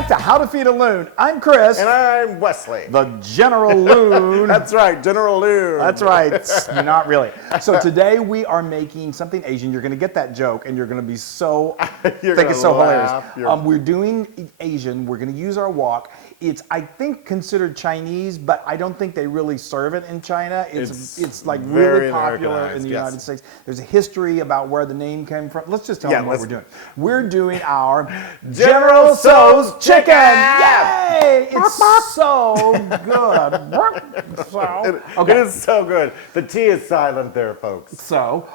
back to How to Feed a Loon. I'm Chris. And I'm Wesley. The General Loon. That's right, General Loon. That's right. You're not really. So today we are making something Asian. You're going to get that joke, and you're going to be so think it's so hilarious. We're doing Asian. We're going to use our wok. It's, I think, considered Chinese, but I don't think they really serve it in China. It's like really popular in the United States. There's a history about where the name came from. Let's just tell them what we're doing. We're doing our General Tso's chicken. Yay! It's so good. It is so good. The T is silent there, folks. So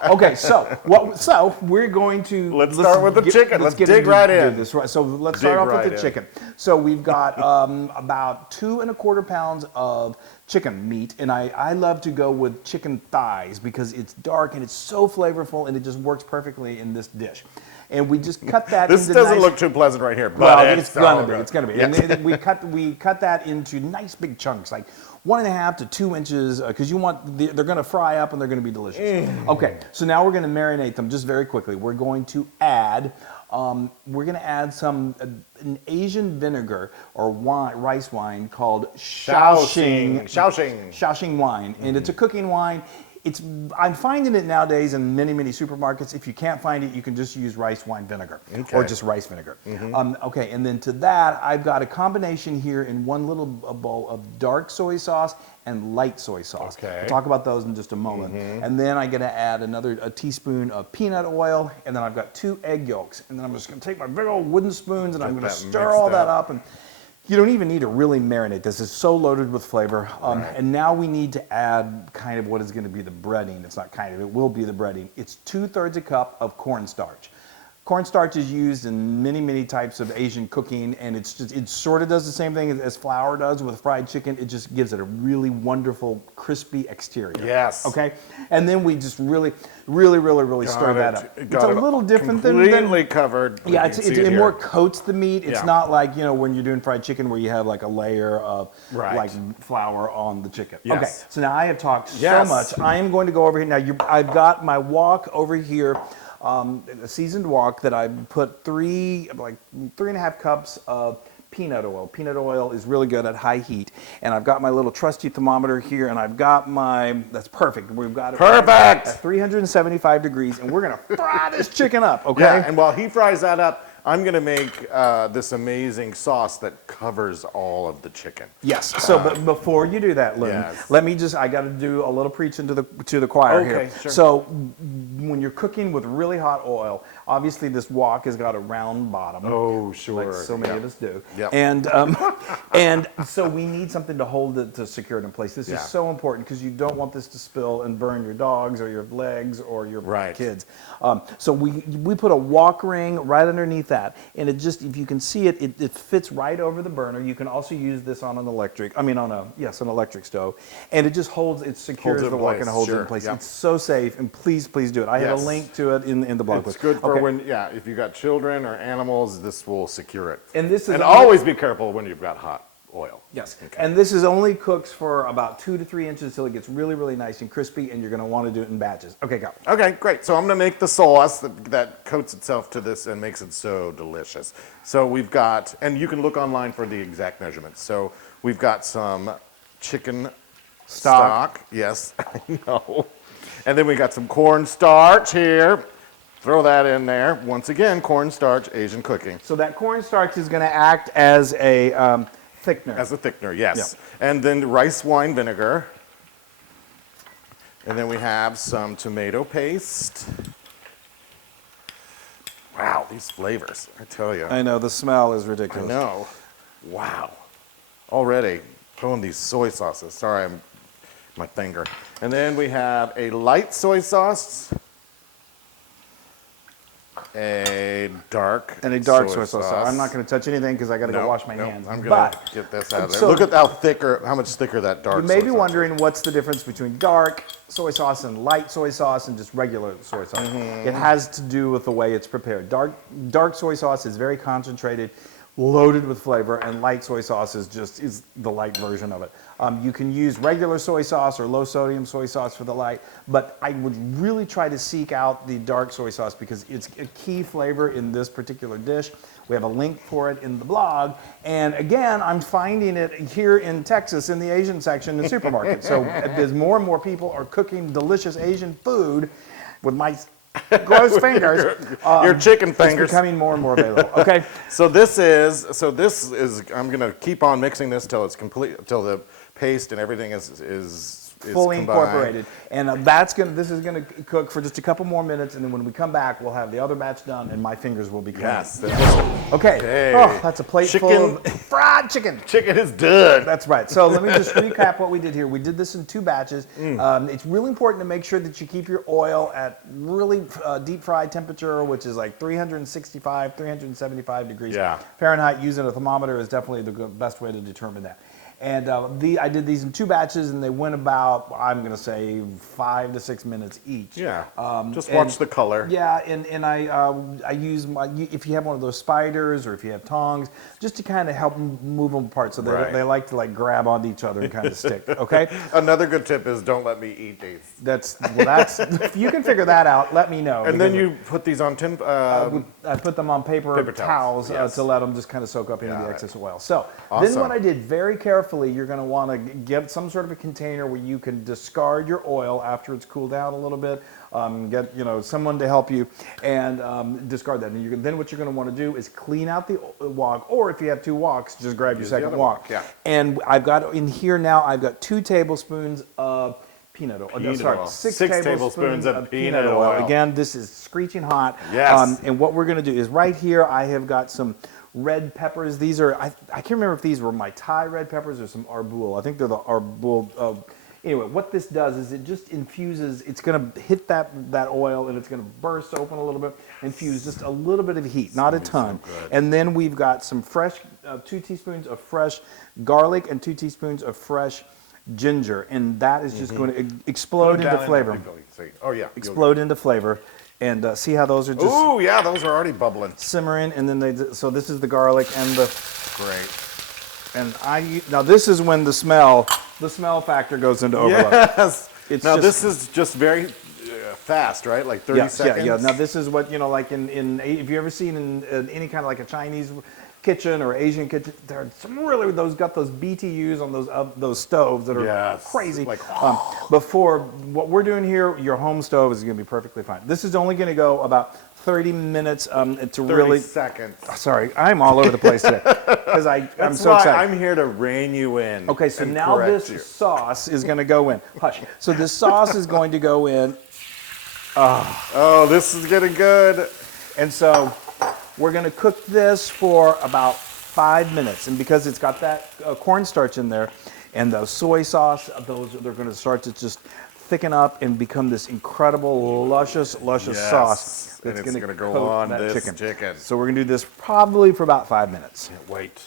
we're going to let's start with the chicken. Let's dig right in. So let's start off with the chicken. So we've got about 2 1/4 pounds of chicken meat, and I love to go with chicken thighs because it's dark and it's so flavorful and it just works perfectly in this dish. And we just cut that into This doesn't look too pleasant right here, but well, it's gonna be. It's gonna be. Yes. And we cut that into nice big chunks, like 1.5 to 2 inches, because you want they're gonna fry up and they're gonna be delicious. Okay, so now we're gonna marinate them just very quickly. We're going to add some an Asian vinegar or wine, rice wine called Shaoxing wine, and it's a cooking wine. I'm finding it nowadays in many supermarkets. If you can't find it, you can just use rice wine vinegar or just rice vinegar. Okay, and then to that, I've got a combination here in one little bowl of dark soy sauce and light soy sauce. Okay. We'll talk about those in just a moment. And then I'm gonna add a teaspoon of peanut oil, and then I've got 2 egg yolks. And then I'm just gonna take my big old wooden spoons and I'm gonna stir all that up. And you don't even need to really marinate. This is so loaded with flavor. And now we need to add kind of what is gonna be the breading. It's not kind of, it will be the breading. It's 2/3 a cup of cornstarch. Cornstarch is used in many types of Asian cooking, and it sort of does the same thing as flour does with fried chicken. It just gives it a really wonderful, crispy exterior. Yes. Okay? And then we just really stir that up. It's a little different than completely covered. Yeah, it more coats the meat. It's not like, when you're doing fried chicken where you have like a layer of like flour on the chicken. Yes. Okay, so now I have talked so much. I am going to go over here. Now, I've got my wok over here. A seasoned wok that I put 3.5 cups of peanut oil. Peanut oil is really good at high heat. And I've got my little trusty thermometer here, and I've got that's perfect. We've got it at 375 degrees, and we're gonna fry this chicken up, okay? Yeah, and while he fries that up, I'm gonna make this amazing sauce that covers all of the chicken. Yes. So, but before you do that, Loon, let me I got to do a little preaching to the choir here. Sure. So, when you're cooking with really hot oil, obviously this wok has got a round bottom. Oh, sure. Like so many of us do. Yep. And so we need something to hold it, to secure it in place. This is so important because you don't want this to spill and burn your dogs or your legs or your kids. So we put a wok ring right underneath that. And it just, if you can see it, it fits right over the burner. You can also use this on an electric stove. And it just it secures the wok and holds it in place. Yep. It's so safe, and please do it. I have a link to it in the blog post. It's good for if you got children or animals, this will secure it. And always be careful when you've got hot oil. Yes, and this is only cooks for about 2 to 3 inches until it gets really nice and crispy, and you're going to want to do it in batches. Okay, go. Okay, great. So I'm going to make the sauce that coats itself to this and makes it so delicious. So we've got, and you can look online for the exact measurements. So we've got some chicken stock. Yes, I know. And then we got some cornstarch here. Throw that in there. Once again, cornstarch, Asian cooking. So that cornstarch is going to act as a thickener. As a thickener, yes. Yeah. And then rice wine vinegar. And then we have some tomato paste. Wow, these flavors, I tell you. I know, the smell is ridiculous. I know. Wow. Already throwing these soy sauces. Sorry, my finger. And then we have a light soy sauce. A dark soy sauce. I'm not going to touch anything because I got to go wash my hands. I'm going to get this out of there. Look at how much thicker that dark soy sauce is. You may be wondering what's the difference between dark soy sauce and light soy sauce and just regular soy sauce. It has to do with the way it's prepared. Dark soy sauce is very concentrated. loaded with flavor, and light soy sauce is the light version of it. You can use regular soy sauce or low sodium soy sauce for the light, but I would really try to seek out the dark soy sauce because it's a key flavor in this particular dish. We have a link for it in the blog, and again, I'm finding it here in Texas in the Asian section in supermarkets. So as more and more people are cooking delicious Asian food with my gross fingers. Your chicken fingers. It's becoming more and more available. Okay. So this is. I'm gonna keep on mixing this till it's complete, till the paste and everything is fully combined. incorporated, and this is gonna cook for just a couple more minutes, and then when we come back, we'll have the other batch done, and my fingers will be clean. Yes. Okay. Oh, that's a plate full of fried chicken. Chicken is done. That's right. So let me just recap what we did here. We did this in 2 batches. It's really important to make sure that you keep your oil at really deep fried temperature, which is like 365, 375 degrees Fahrenheit. Using a thermometer is definitely the best way to determine that. And I did these in 2 batches, and they went about, I'm going to say, 5 to 6 minutes each. Yeah. Just watch the color. Yeah, and I use if you have one of those spiders or if you have tongs, just to kind of help them move them apart, so they like to grab onto each other and kind of stick. Okay. Another good tip is don't let me eat these. That's if you can figure that out, let me know. And then you put these on tin. I put them on paper towels to let them just kind of soak up into the excess oil. So then what I did very carefully, you're going to want to get some sort of a container where you can discard your oil after it's cooled down a little bit. Get someone to help you and discard that. And then what you're going to want to do is clean out the wok, or if you have 2 woks, just grab your second wok. Yeah. And I've got in here now, I've got 2 tablespoons of peanut oil. 6 tablespoons of peanut oil. Again, this is screeching hot. Yes. And what we're going to do is right here, I have got some red peppers. These are, I can't remember if these were my Thai red peppers or some arbol. I think they're the arbol. Anyway, what this does is it just infuses, it's going to hit that oil, and it's going to burst open a little bit, infuse just a little bit of heat, not a ton. So and then we've got some fresh, 2 teaspoons of fresh garlic and 2 teaspoons of fresh ginger, and that is just going to explode into flavor. Explode into flavor. And see how those are just... Ooh, yeah, those are already bubbling. Simmering, and then so this is the garlic and the... Great. And now this is when the smell factor goes into overload. Yes. This is just very fast, right? Like 30 seconds? Yeah. Now this is what, like in if you ever seen in any kind of like a Chinese kitchen or Asian kitchen, there are some really got those BTUs on those stoves that are crazy. Before what we're doing here, your home stove is going to be perfectly fine. This is only going to go about 30 minutes to 30 seconds. Sorry, I'm all over the place today because I'm so excited. I'm here to rein you in. Okay, so now this sauce is going to go in. Hush. So this sauce is going to go in. Oh, this is getting good. And so we're going to cook this for about 5 minutes, and because it's got that cornstarch in there and the soy sauce, they're going to start to just thicken up and become this incredible, luscious sauce that's going to go on this chicken. So we're going to do this probably for about 5 minutes. Can't wait.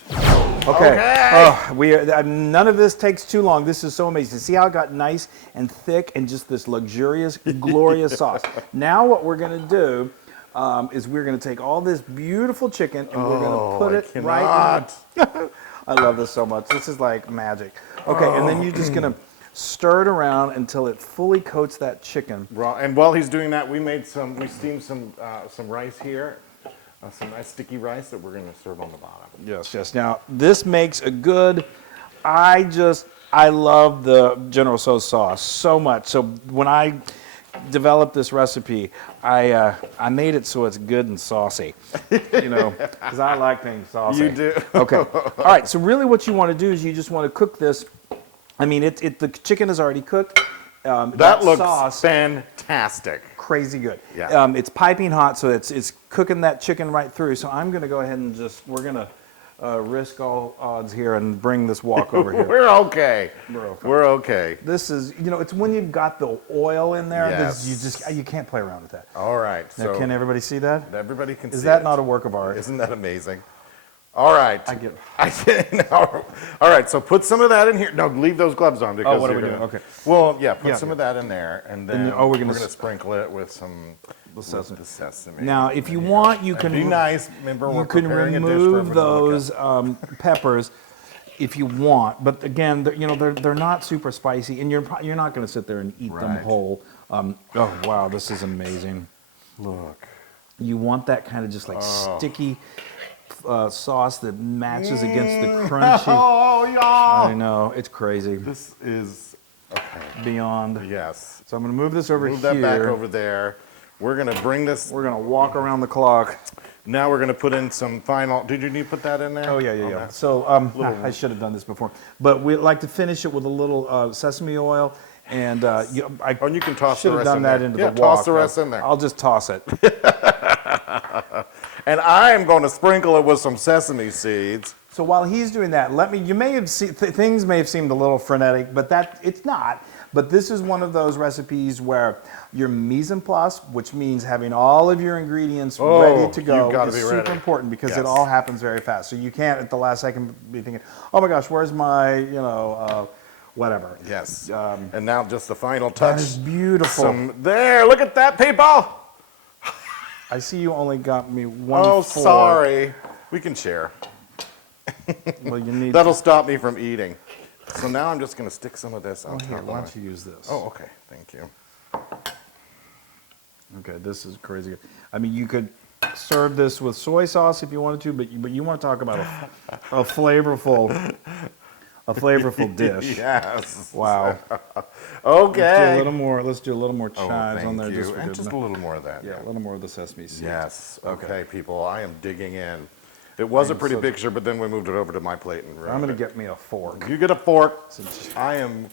Okay. None of this takes too long. This is so amazing. See how it got nice and thick and just this luxurious, glorious sauce. Now what we're going to do is we're going to take all this beautiful chicken and we're going to put it right in. I love this so much. This is like magic. Okay, and then you're just going to stir it around until it fully coats that chicken. And while he's doing that, we steamed some rice here. Some nice sticky rice that we're going to serve on the bottom. Yes. Now, this makes a good, I love the General Tso sauce so much. So when I developed this recipe, I made it so it's good and saucy, because I like things saucy. You do. Okay. All right. So really what you want to do is you just want to cook this. I mean, the chicken is already cooked. That looks sauce, fantastic. Crazy good. Yeah. It's piping hot, so it's cooking that chicken right through. So I'm going to go ahead and we're going to risk all odds here and bring this wok over here. We're okay. We're okay. This is, it's when you've got the oil in there, yes. you can't play around with that. All right. Now, can everybody see that? Everybody can see it. Is that not a work of art? Isn't that amazing? All right. I get. No. All right. So put some of that in here. No, leave those gloves on because. Oh, what are we doing? Okay. Well, yeah. Put some of that in there, and then we're gonna sprinkle it with some sesame. The sesame. Now, if you want, you can be nice. Remember, we're you can preparing a dish for remove everyone to look at. those peppers if you want. But again, they're not super spicy, and you're not going to sit there and eat them Right. whole. Oh wow, this is amazing. Look. You want that kind of just like sticky sauce that matches against the crunchy. Oh, yeah. I know, it's crazy. This is okay. Beyond. Yes. So I'm going to move this over here. Move that back over there. We're going to bring this. We're going to walk around the clock. Now we're going to put in some final. Did you need to put that in there? Oh, yeah. Okay. So I should have done this before. But we like to finish it with a little sesame oil. And you can toss should the have rest done in that there. into Yeah, the wok. toss the rest in there. I'll just toss it. And I am going to sprinkle it with some sesame seeds. So while he's doing that, you may have seen, things may have seemed a little frenetic, but it's not. But this is one of those recipes where your mise en place, which means having all of your ingredients ready to go, is super important because it all happens very fast. So you can't at the last second be thinking, oh my gosh, where's my, whatever. Yes. And now just the final touch. That is beautiful. There, look at that, people. I see you only got me one Oh, fork. sorry. We can share. Well, you need. That'll stop me from eating. So now I'm just going to stick some of this on top Here, of why it. don't you use this? Oh, okay. Thank you. Okay, this is crazy good. I mean, you could serve this with soy sauce if you wanted to, but you want to talk about a flavorful dish. Yes. Wow. Okay. Let's do a little more chives on there. Thank you. Just for And good just a little more of that. Yeah, a little more of the sesame seeds. Yes. Okay, people. I am digging in. It was a pretty picture, but then we moved it over to my plate and I'm going to get me a fork. You get a fork. I am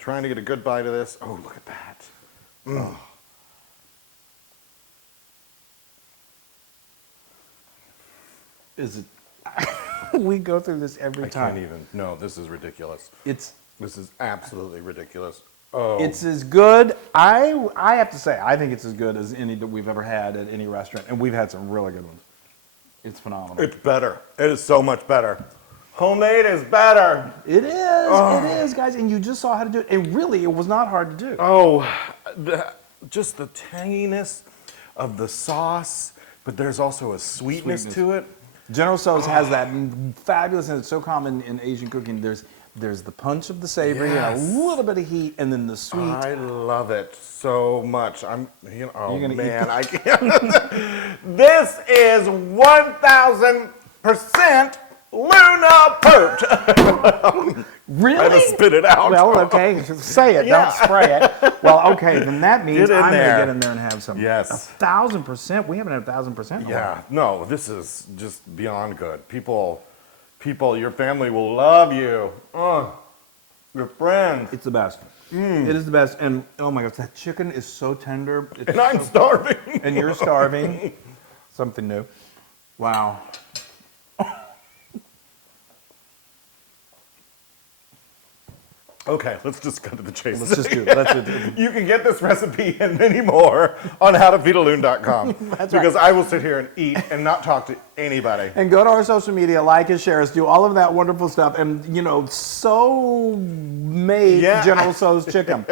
trying to get a good bite of this. Oh, look at that. Mm. Is it? We go through this every time. I can't even. No, this is ridiculous. This is absolutely ridiculous. Oh. It's as good. I have to say, I think it's as good as any that we've ever had at any restaurant, and we've had some really good ones. It's phenomenal. It's better. It is so much better. Homemade is better. It is. Oh. It is, guys. And you just saw how to do it. And really, it was not hard to do. Oh, just the tanginess of the sauce, but there's also a sweetness to it. General Tso's has that fabulous, and it's so common in Asian cooking. There's the punch of the savory and a little bit of heat, and then the sweet. I love it so much. I can't. This is 1,000% Luna Pert. Really? I just spit it out. Well, okay, say it, don't spray it. Well, okay, then that means I'm going to get in there and have some. Yes. 1,000%? We haven't had 1,000%. Yeah, no, this is just beyond good. People, your family will love you. Your friends. It's the best. It is the best. And oh my gosh, that chicken is so tender. And I'm starving. And you're starving. Something new. Wow. Okay, let's just cut to the chase. Let's just do it. You can get this recipe and many more on howtofeedaloon.com. That's because right. I will sit here and eat and not talk to anybody. And go to our social media, like and share us, do all of that wonderful stuff. And, so made General Tso's chicken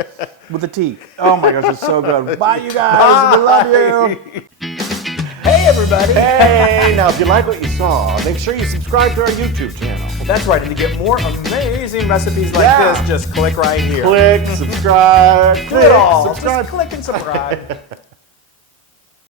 with a T. Oh my gosh, it's so good. Bye, you guys. We love you. Hey, everybody. Hey, now if you like what you saw, make sure you subscribe to our YouTube channel. That's right. And to get more amazing recipes like this, just click right here. Click, subscribe, Do it all. subscribe. Just click and subscribe.